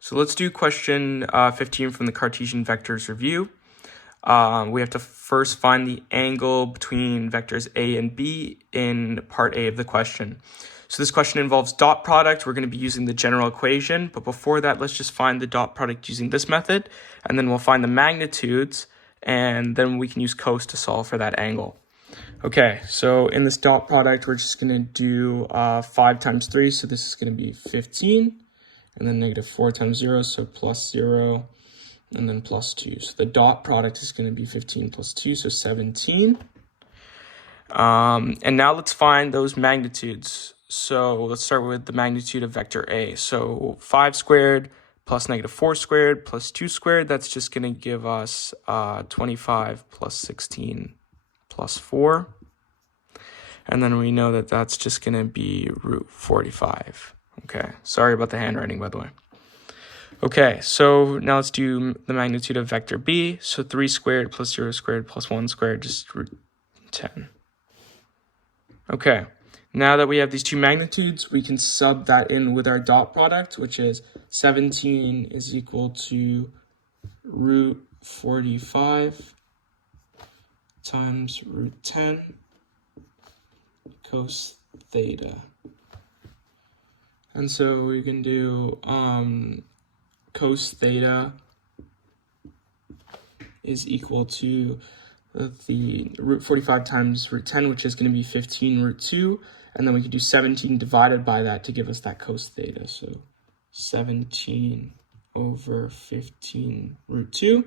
So let's do question 15 from the Cartesian vectors review. We have to first find the angle between vectors A and B in part A of the question. So this question involves dot product. We're going to be using the general equation, but before that, let's just find the dot product using this method, and then we'll find the magnitudes, and then we can use cos to solve for that angle. Okay, so in this dot product, we're just going to do 5 times 3, so this is going to be 15, and then negative 4 times 0, so plus 0, and then plus 2. So the dot product is going to be 15 plus 2, so 17. And now let's find those magnitudes. So let's start with the magnitude of vector A. So 5 squared plus negative 4 squared plus 2 squared, that's just going to give us 25 plus 16 plus 4. And then we know that that's just going to be root 45. Okay, sorry about the handwriting, by the way. Okay, so now let's do the magnitude of vector B. So 3 squared plus 0 squared plus 1 squared, just root 10. Okay, now that we have these two magnitudes, we can sub that in with our dot product, which is 17 is equal to root 45 times root 10 cos theta. And so we can do cos theta is equal to the root 45 times root 10, which is going to be 15 root 2. And then we can do 17 divided by that to give us that cos theta. So 17 over 15 root 2.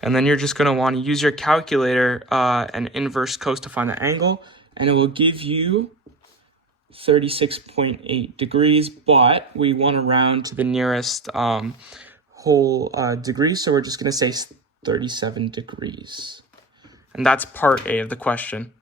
And then you're just going to want to use your calculator and inverse cos to find the angle. And it will give you 36.8 degrees, but we want to round to the nearest whole degree. So we're just going to say 37 degrees. And that's part A of the question.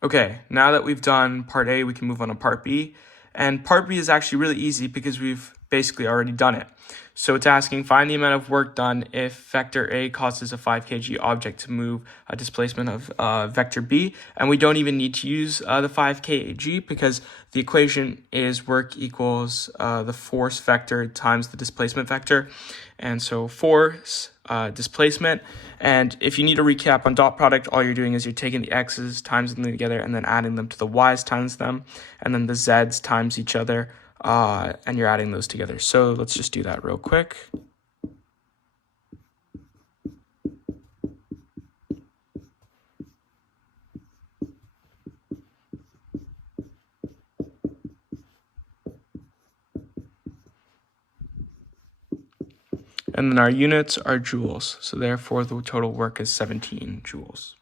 Okay, now that we've done part A, we can move on to part B. And part B is actually really easy because we've basically already done it. So it's asking, find the amount of work done if vector A causes a 5 kg object to move a displacement of vector B. And we don't even need to use the 5 kg because the equation is work equals the force vector times the displacement vector. And so force, displacement. And if you need a recap on dot product, all you're doing is you're taking the x's, times them together, and then adding them to the y's times them, and then the z's times each other. And you're adding those together. So let's just do that real quick. And then our units are joules. So therefore the total work is 17 joules.